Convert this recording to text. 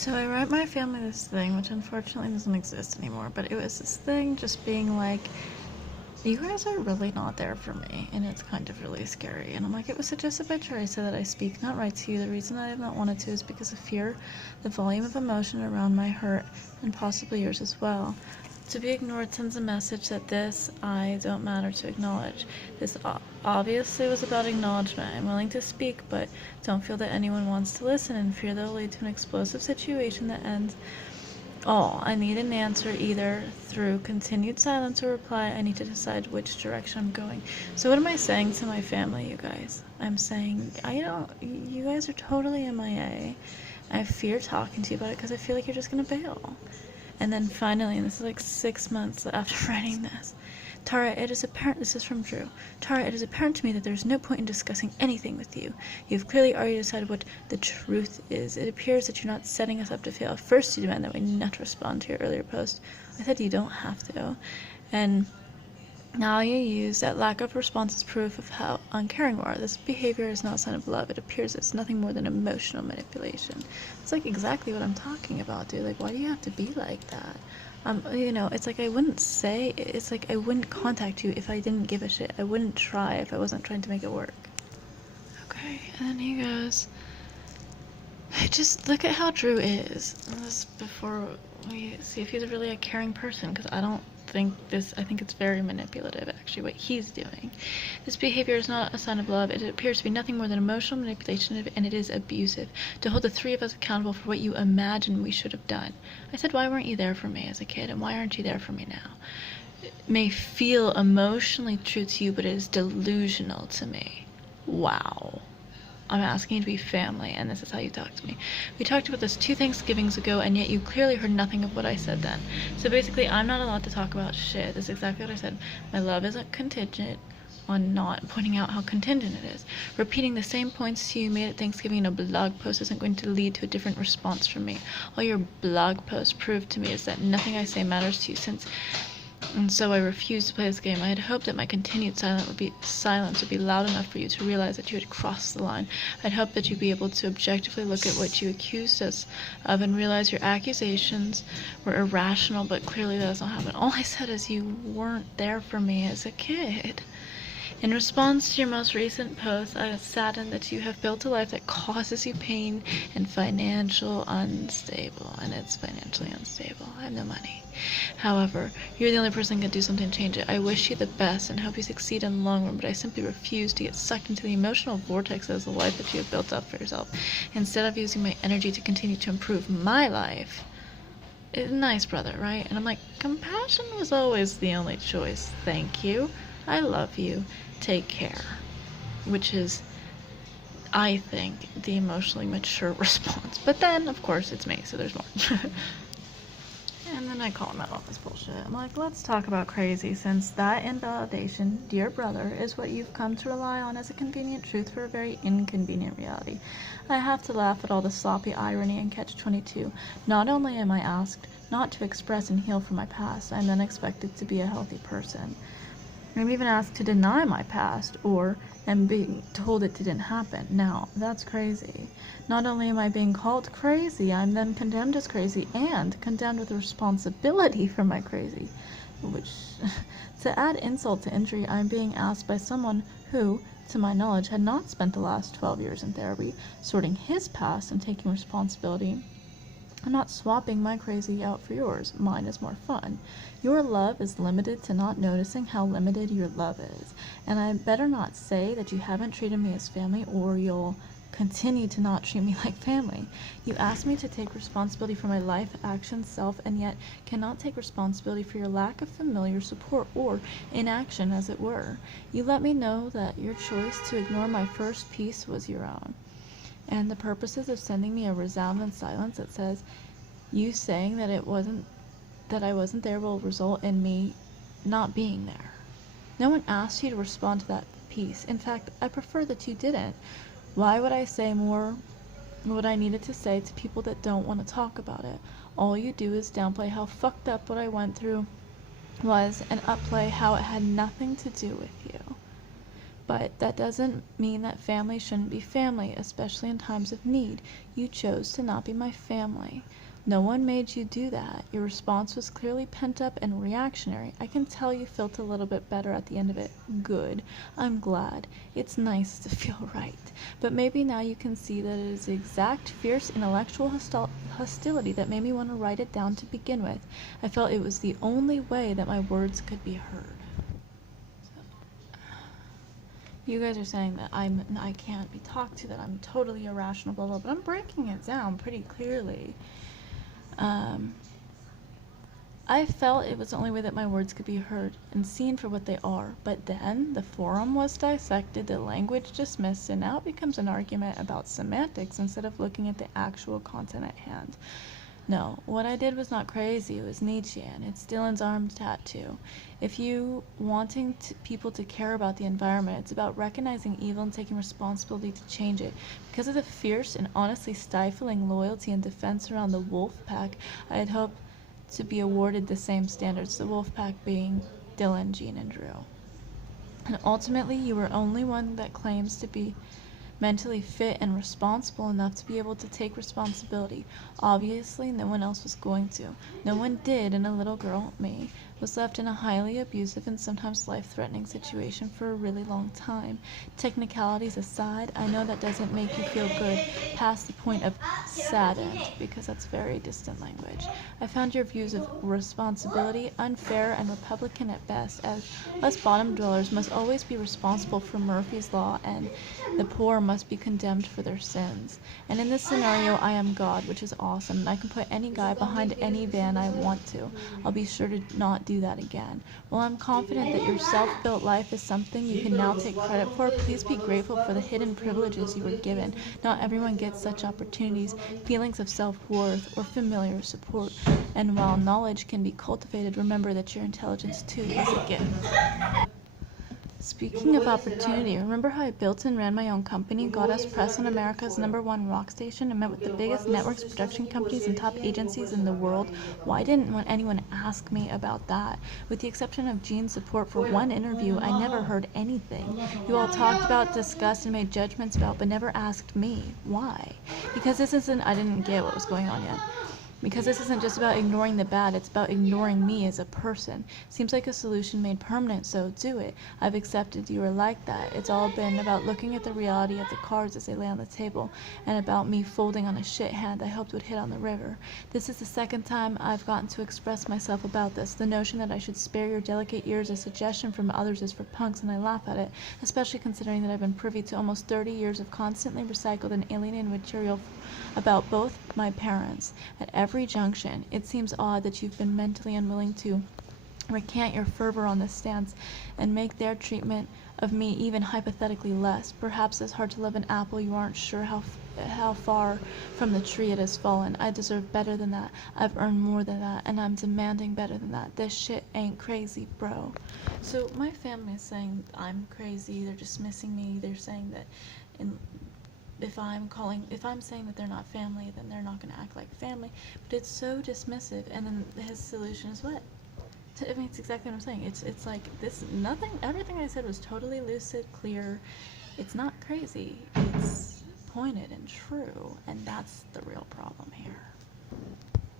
So I wrote my family this thing, which unfortunately doesn't exist anymore, but it was this thing just being like, you guys are really not there for me, and it's kind of really scary. And I'm like, it was suggested by Teresa that I speak not right to you. The reason I have not wanted to is because of fear, the volume of emotion around my hurt, and possibly yours as well. To be ignored sends a message that this I don't matter to acknowledge. This obviously was about acknowledgement. I'm willing to speak, but don't feel that anyone wants to listen, and fear that will lead to an explosive situation that ends all. I need an answer either through continued silence or reply. I need to decide which direction I'm going. So what am I saying to my family, you guys? I'm saying, you guys are totally MIA. I fear talking to you about it because I feel like you're just going to bail. And then finally, and this is like 6 months after writing this, Tara, it is apparent, this is from Dryw. Tara, it is apparent to me that there is no point in discussing anything with you. You have clearly already decided what the truth is. It appears that you're not setting us up to fail. First, you demand that we not respond to your earlier post. I said you don't have to. And now you use that lack of response as proof of how uncaring you are. This behavior is not a sign of love. It appears it's nothing more than emotional manipulation. It's like exactly what I'm talking about, dude. Like, why do you have to be like that? It's like I wouldn't contact you if I didn't give a shit. I wouldn't try if I wasn't trying to make it work. Okay, and then he goes, just look at how Dryw is. This before we see if he's really a caring person, because I think it's very manipulative, actually, what he's doing. This behavior is not a sign of love. It appears to be nothing more than emotional manipulation, and it is abusive. To hold the three of us accountable for what you imagine we should have done. I said, why weren't you there for me as a kid, and why aren't you there for me now? It may feel emotionally true to you, but it is delusional to me. Wow. I'm asking you to be family, and this is how you talk to me. We talked about this 2 Thanksgivings ago, and yet you clearly heard nothing of what I said then. So basically, I'm not allowed to talk about shit. That's exactly what I said. My love isn't contingent on not pointing out how contingent it is. Repeating the same points you made at Thanksgiving in a blog post isn't going to lead to a different response from me. All your blog posts prove to me is that nothing I say matters to you, and so I refused to play this game. I had hoped that my continued silence would be loud enough for you to realize that you had crossed the line. I'd hoped that you'd be able to objectively look at what you accused us of and realize your accusations were irrational, but clearly that doesn't happen. All I said is you weren't there for me as a kid. In response to your most recent post, I was saddened that you have built a life that causes you pain and it's financially unstable. I have no money. However, you're the only person who can do something to change it. I wish you the best and hope you succeed in the long run, but I simply refuse to get sucked into the emotional vortex that is the life that you have built up for yourself. Instead of using my energy to continue to improve my life. Nice, brother, right? And I'm like, compassion was always the only choice. Thank you. I love you. Take care. Which is, I think, the emotionally mature response. But then, of course, it's me, so there's more. And then I call him out on this bullshit. I'm like, let's talk about crazy, since that invalidation, dear brother, is what you've come to rely on as a convenient truth for a very inconvenient reality. I have to laugh at all the sloppy irony and catch-22. Not only am I asked not to express and heal from my past, I'm then expected to be a healthy person. I'm even asked to deny my past, or am being told it didn't happen. Now, that's crazy. Not only am I being called crazy, I'm then condemned as crazy and condemned with responsibility for my crazy. Which, to add insult to injury, I'm being asked by someone who, to my knowledge, had not spent the last 12 years in therapy, sorting his past and taking responsibility. I'm not swapping my crazy out for yours. Mine is more fun. Your love is limited to not noticing how limited your love is. And I better not say that you haven't treated me as family, or you'll continue to not treat me like family. You asked me to take responsibility for my life, actions, self, and yet cannot take responsibility for your lack of familiar support, or inaction, as it were. You let me know that your choice to ignore my first piece was your own. And the purposes of sending me a resounding silence that says you saying that I wasn't there will result in me not being there. No one asked you to respond to that piece. In fact, I prefer that you didn't. Why would I say more what I needed to say to people that don't want to talk about it? All you do is downplay how fucked up what I went through was and upplay how it had nothing to do with you. But that doesn't mean that family shouldn't be family, especially in times of need. You chose to not be my family. No one made you do that. Your response was clearly pent up and reactionary. I can tell you felt a little bit better at the end of it. Good. I'm glad. It's nice to feel right. But maybe now you can see that it is the exact fierce intellectual hostility that made me want to write it down to begin with. I felt it was the only way that my words could be heard. You guys are saying that I can't be talked to, that I'm totally irrational, blah blah, but I'm breaking it down pretty clearly. I felt it was the only way that my words could be heard and seen for what they are, but then the forum was dissected, the language dismissed, and now it becomes an argument about semantics instead of looking at the actual content at hand. No, what I did was not crazy, it was Nietzschean. It's Dylan's arm tattoo. If you wanting people to care about the environment, it's about recognizing evil and taking responsibility to change it. Because of the fierce and honestly stifling loyalty and defense around the wolf pack, I had hoped to be awarded the same standards, the wolf pack being Dylan, Jean, and Dryw. And ultimately, you were only one that claims to be mentally fit and responsible enough to be able to take responsibility. Obviously, no one else was going to. No one did, and a little girl, me, was left in a highly abusive and sometimes life-threatening situation for a really long time. Technicalities aside, I know that doesn't make you feel good past the point of saddened, because that's very distant language. I found your views of responsibility unfair and Republican at best, as us bottom dwellers must always be responsible for Murphy's Law, and the poor must be condemned for their sins. And in this scenario, I am God, which is awesome, and I can put any guy behind any van I want to. I'll be sure to not do that again. While I'm confident that your self-built life is something you can now take credit for, please be grateful for the hidden privileges you were given. Not everyone gets such opportunities, feelings of self-worth, or familiar support. And while knowledge can be cultivated, remember that your intelligence too is a gift. Speaking of opportunity, remember how I built and ran my own company, got us press on America's #1 rock station, and met with the biggest networks, production companies, and top agencies in the world? Why didn't anyone ask me about that? With the exception of Gene's support for one interview, I never heard anything. You all talked about, discussed, and made judgments about, but never asked me. Why? Because this isn't, I didn't get what was going on yet. Because this isn't just about ignoring the bad, it's about ignoring me as a person. Seems like a solution made permanent, so do it. I've accepted you are like that. It's all been about looking at the reality of the cards as they lay on the table, and about me folding on a shit hand I hoped would hit on the river. This is the second time I've gotten to express myself about this. The notion that I should spare your delicate ears a suggestion from others is for punks, and I laugh at it, especially considering that I've been privy to almost 30 years of constantly recycled and alienated material about both my parents. At every junction, it seems odd that you've been mentally unwilling to recant your fervor on this stance and make their treatment of me even hypothetically less. Perhaps it's hard to love an apple you aren't sure how far from the tree it has fallen. I deserve better than that. I've earned more than that, and I'm demanding better than that. This shit ain't crazy, bro. So my family is saying I'm crazy. They're dismissing me. They're saying that if I'm saying that they're not family, then they're not going to act like family. But it's so dismissive. And then his solution is what? I mean, it's exactly what I'm saying. It's like this. Everything I said was totally lucid, clear. It's not crazy. It's pointed and true, and that's the real problem here.